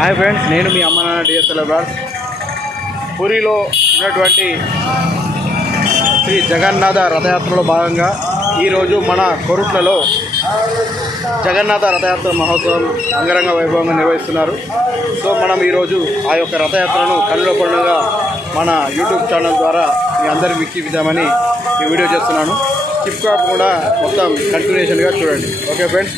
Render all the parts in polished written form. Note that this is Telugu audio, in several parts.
हाय फ्रेंड्स, నేను మీ అమ్మ నాన్న డిఎస్ఎల్ బ్రాస్ పూరిలో ఉన్నటువంటి శ్రీ జగన్నాథ రథయాత్రలో భాగంగా ఈరోజు మన కొరుట్లలో జగన్నాథ రథయాత్ర మహోత్సవం అంగరంగ వైభవంగా నిర్వహిస్తున్నారు. సో మనం ఈరోజు ఆ యొక్క రథయాత్రను కన్నుల పండుగగా మన యూట్యూబ్ ఛానల్ ద్వారా మీ అందరికి విక్కిద్దామని ఈ వీడియో చేస్తున్నాను. స్కిప్ కాకుండా మొత్తం కంటిన్యూషన్గా చూడండి. Okay friends.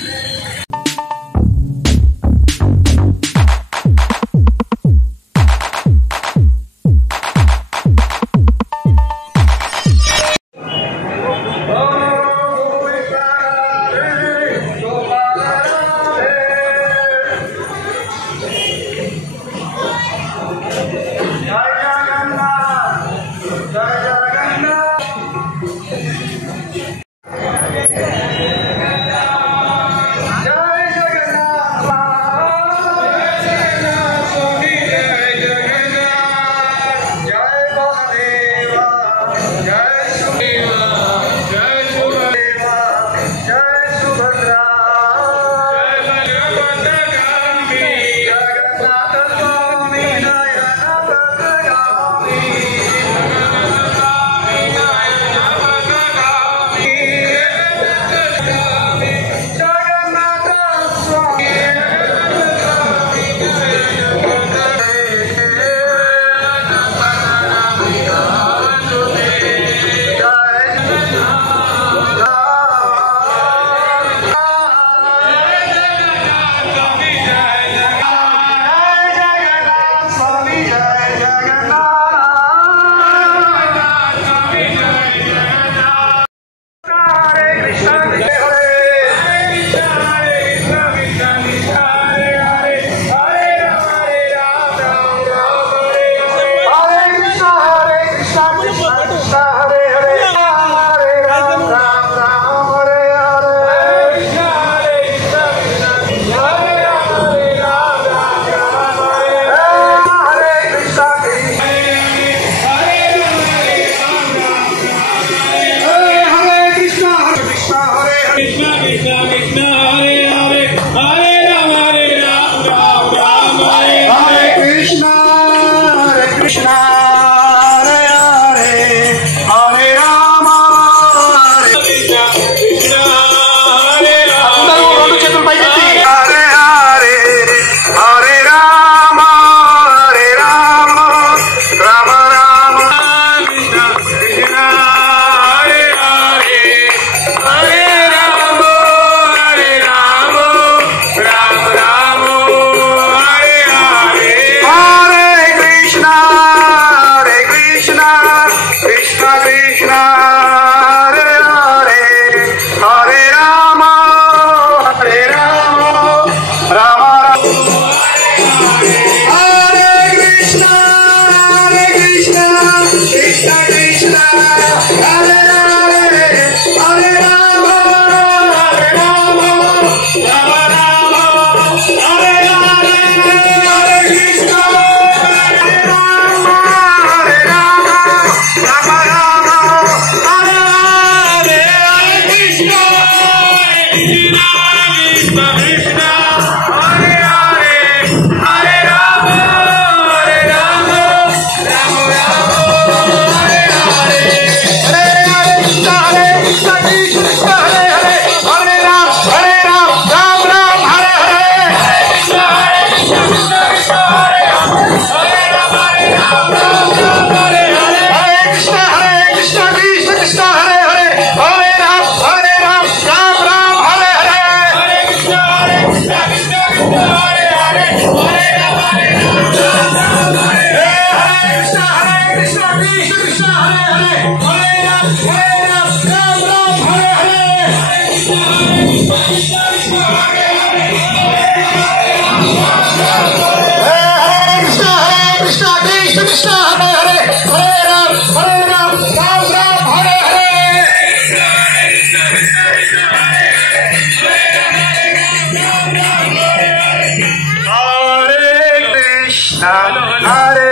Hare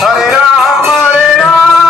Hare Rama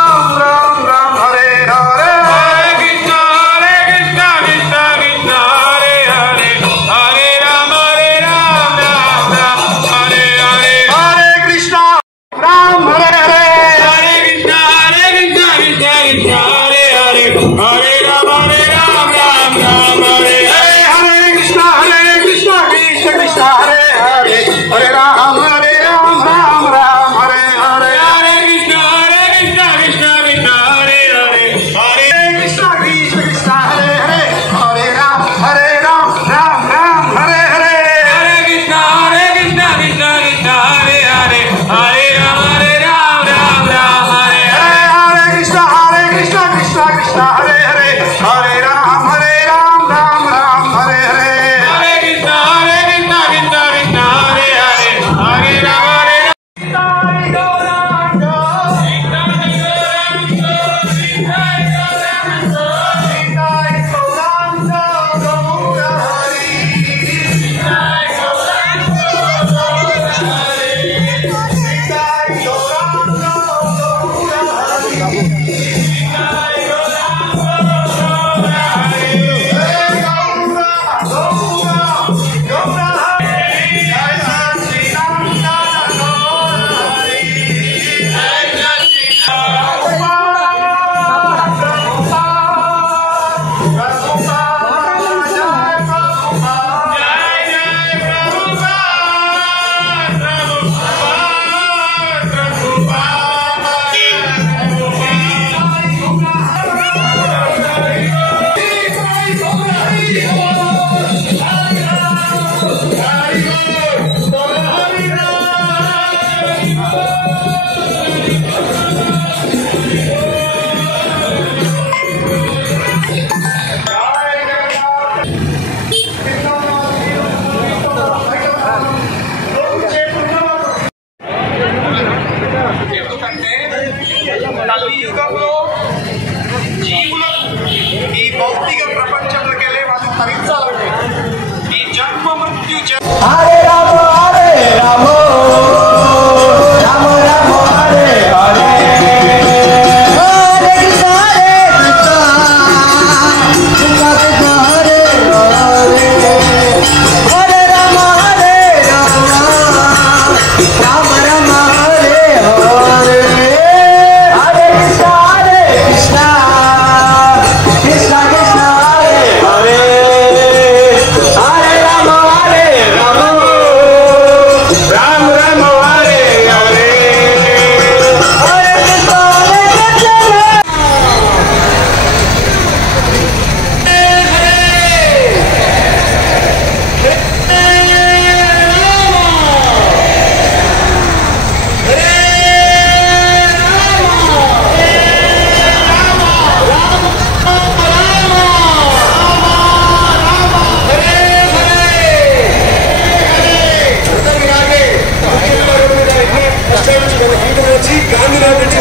వచ్చి గాంధీనగర్ నుంచి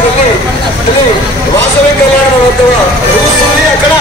వెళ్ళి వాసవి కళ్యాణ వద్ద చూస్తుంది అక్కడ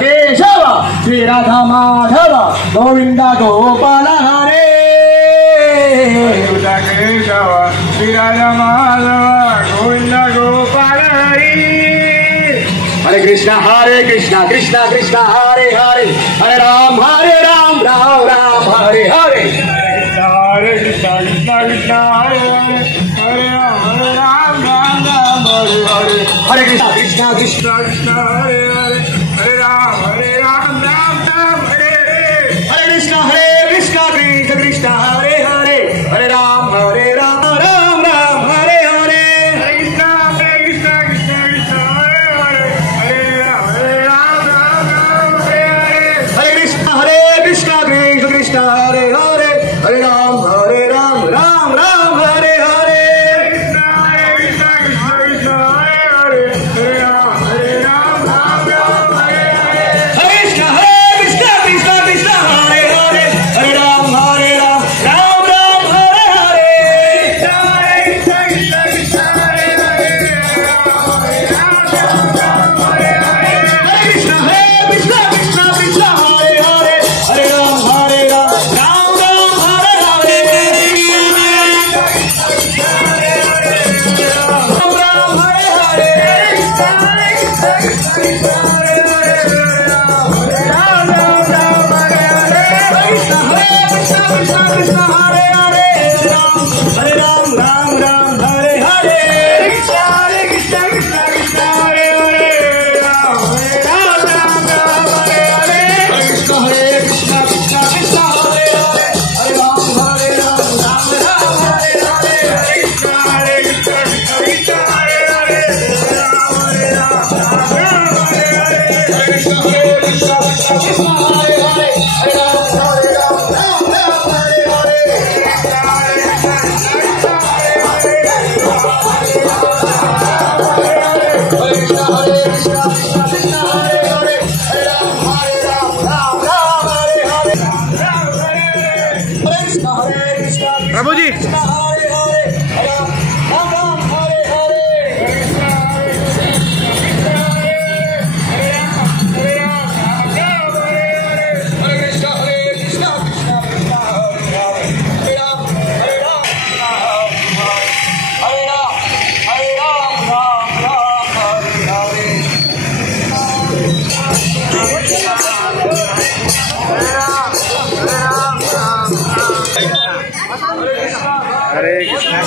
केशव श्री राधा माधव गोविंद गोपाल हरे केशव श्री राधा माधव गोविंद गोपाल हरे हरे कृष्ण कृष्ण कृष्ण हरे हरे हरे राम राम राम हरे हरे हरे कृष्ण कृष्ण हरे हरे हरे राम राम हरे हरे हरे कृष्ण कृष्ण हरे हरे हरे राम राम राम हरे हरे कृष्ण कृष्ण कृष्ण हरे हरे हरे राम राम राम हरे हरे हरे कृष्ण कृष्ण कृष्ण हरे हरे हरे राम राम हरे हरे हरे कृष्ण कृष्ण हरे हरे हरे राम राम हरे हरे कृष्ण कृष्ण कृष्ण हरे हरे हरे राम प्रभु जी हरे कृष्णा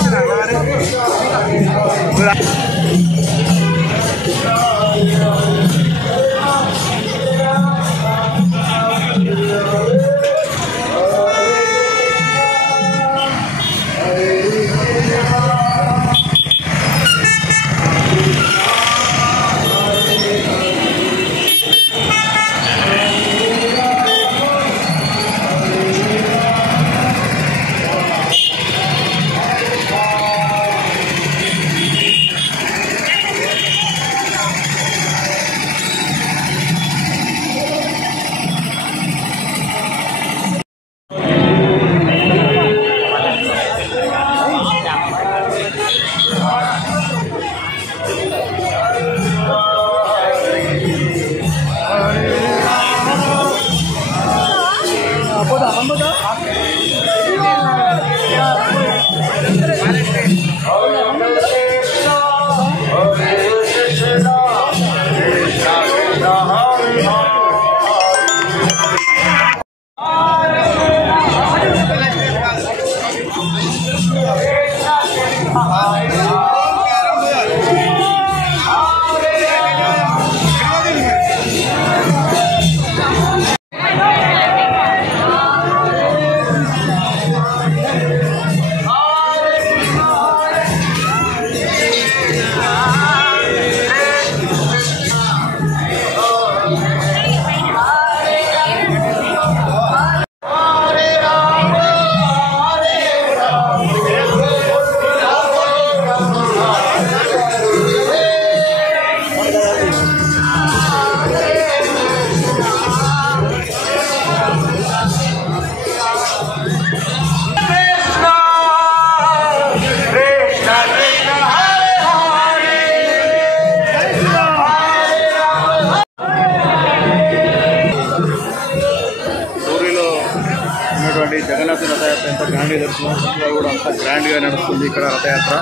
జగన్నాథ రథయాత్ర ఎంత గ్రాండ్గా జరుగుతుందో కూడా అంత గ్రాండ్గా నడుస్తుంది ఇక్కడ రథయాత్ర.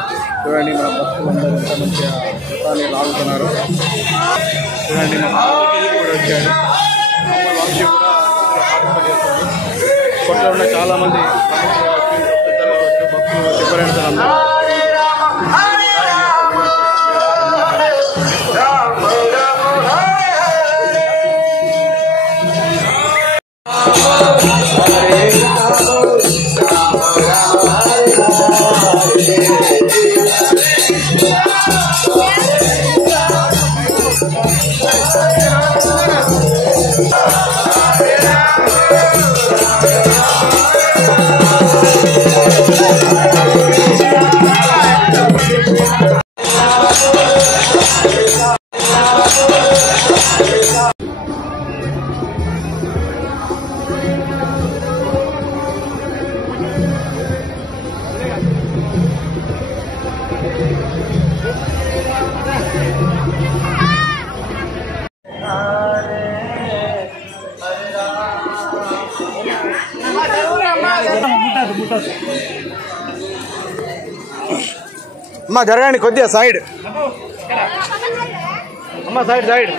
చూడండి మన భక్తులందరూ ఎంత మంచిగా రథాన్ని లాగుతున్నారు. చూడండి మా కూడా వచ్చాడు, వంశీ కూడా కొట్లో ఉన్న చాలామంది పెద్దలు భక్తులు చెప్పారంటే అందరూ అమ్మ జరగండి కొద్దిగా సైడ్, అమ్మ సైడ్ సైడ్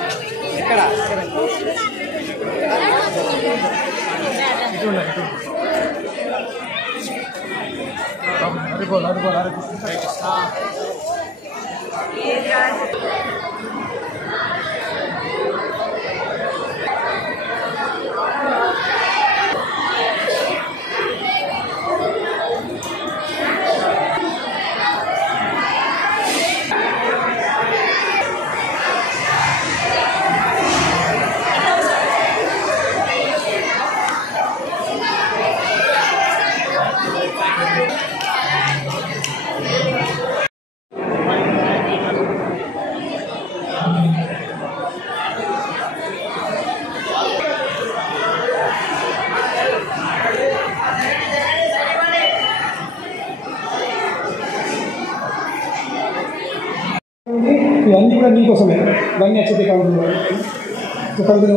ఇవన్నీ కూడా మీకోసమే. ఇవన్నీ అచ్చతే కౌంటర్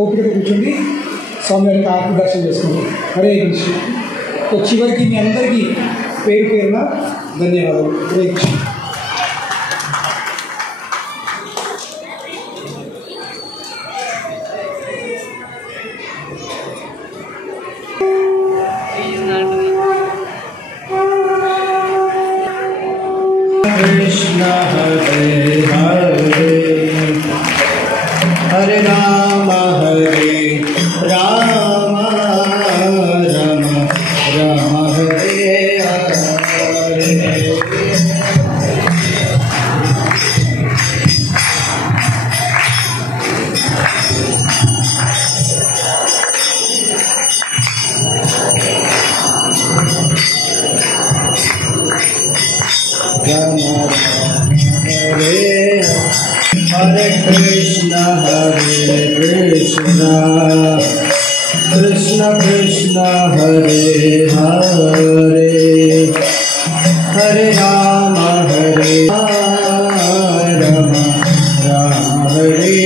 ఓపికతో కూర్చోండి, స్వామివారికి ఆత్మ దర్శనం చేసుకోండి. హరే కృష్ణ. చివరికి మీ అందరికీ పేరు పేరున ధన్యవాదాలు. హరే కృష్ణ. कृष्ण हरे हरे हरे राम राम राम हरे हरे। हरे कृष्ण कृष्ण कृष्ण हरे हरे हरे राम राम हरे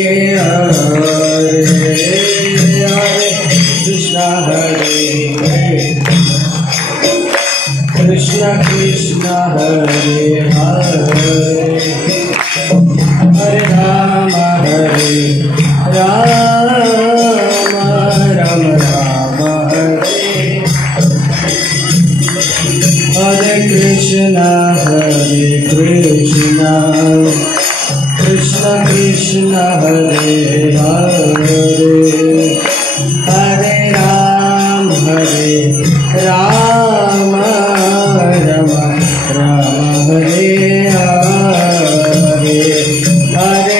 हरे हरे कृष्ण कृष्ण कृष्ण हरे हरे हरे राम राम राम हरे हरे कृष्ण कृष्ण कृष्ण हरे हरे हरे राम राम हरे हरे हरे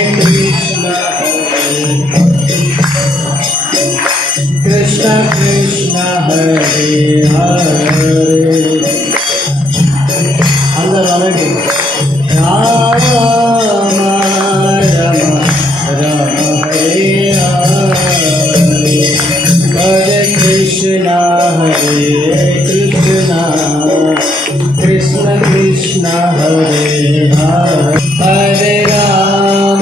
कृष्ण कृष्ण हरे हरे अंदर అలాగే राम राम हरे हरे हरे कृष्ण कृष्ण कृष्ण हरे हरे हरे राम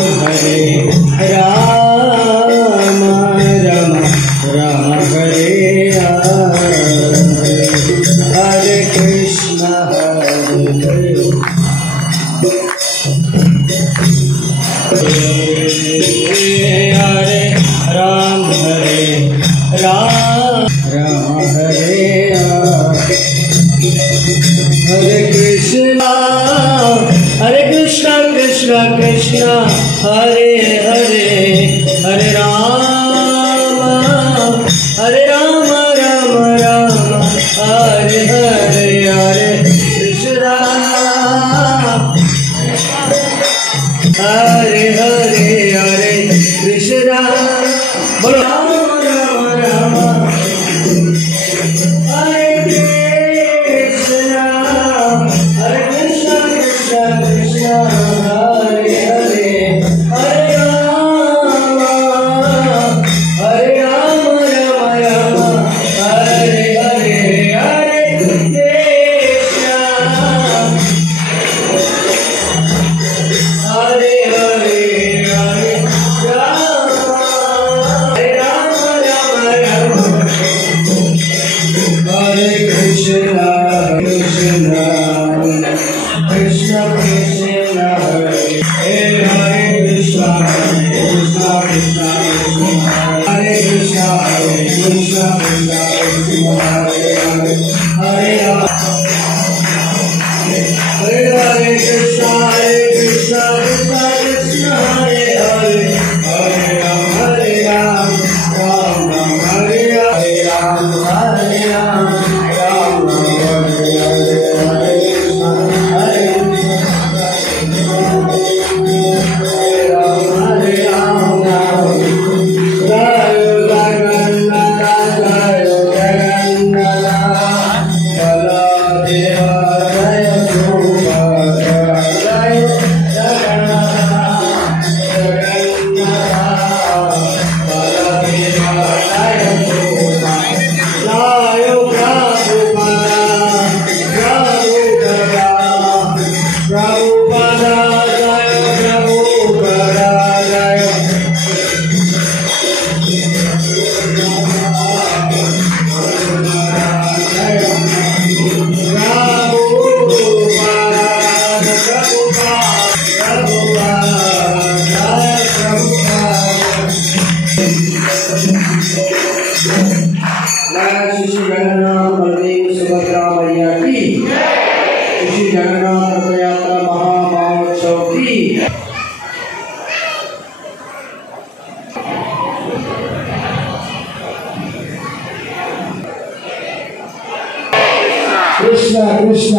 राम हरे हरे हरे कृष्ण हरे राम हरे हरे कृष्ण कृष्ण कृष्ण हरे हरे हरे राम राम राम हरे हरे हरे कृष्ण हरे हरे हरे कृष्ण बोलो राम राम हरे कृष्ण कृष्ण कृष्ण हरे हरे हरे राम श्री जगन्नाथ रथ यात्रा महामहोत्सव की कृष्ण कृष्ण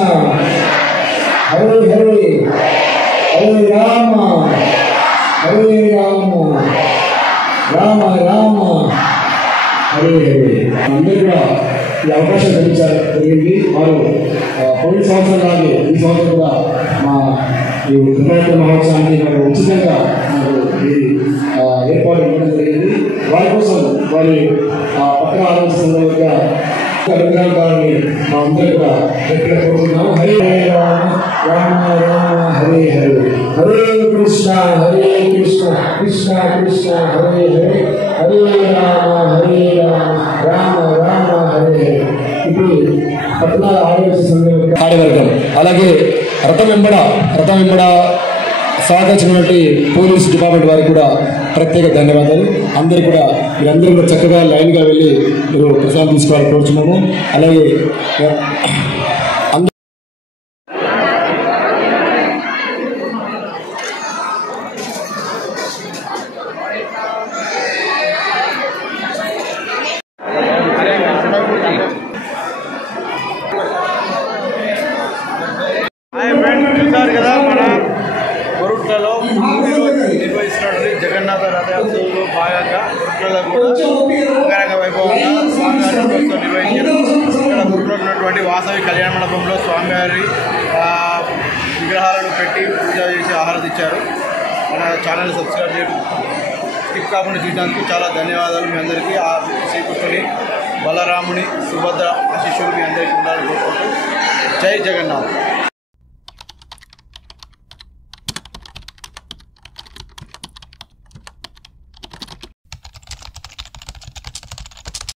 हरे हरे हरे राम राम राम हरे हरे అందరూ కూడా ఈ అవకాశం జరిగింది వారు పోయిన సంవత్సరం లాగే ఈ సంవత్సరం కూడా మా ఈ రథయాత్ర మహోత్సవానికి వారు ఉచితంగా మాకు ఈ ఏర్పాటు ఇవ్వడం జరిగింది. వారి కోసం వారి పక్కన ఆలోచన అనుగ్రహాన్ని మా అందరూ కూడా ఎక్కడ కోరుతున్నాము. హరే రామ రామ రామ హరే హరే హరే కృష్ణ కృష్ణ కృష్ణ హరే హరే హరే రామ రామ రామ హరే హరే. ఇప్పుడు పట్టణాల ఆడవర్గం అలాగే రథం వెంబడ సహకరించినటువంటి పోలీస్ డిపార్ట్మెంట్ వారికి కూడా ప్రత్యేక ధన్యవాదాలు. అందరికీ కూడా మీరందరూ కూడా చక్కగా లైన్గా వెళ్ళి మీరు ప్రసాదం తీసుకోవాలని కోరుచున్నాము. అలాగే చూసారు కదా మన కొరుట్లలో నిర్వహిస్తున్నటువంటి జగన్నాథ రథయాత్రలో భాగంగా కొరుట్లలో కూడా అంగరంగ వైభవంగా స్వామివారి రథోత్సవం నిర్వహించారు. ఇక్కడ కొరుట్లో ఉన్నటువంటి వాసవి కళ్యాణ మండపంలో స్వామివారి విగ్రహాలను పెట్టి పూజ చేసి ఆహారతిచ్చారు. మన ఛానల్ని సబ్స్క్రైబ్ చేయడం స్కిప్ కాకుండా చూసినందుకు చాలా ధన్యవాదాలు. మీ అందరికీ ఆ శ్రీకృష్ణుని బలరాముని సుభద్ర ఆశీస్సులు మీ అందరికీ ఉండాలని కోరుకుంటూ జై జగన్నాథ్.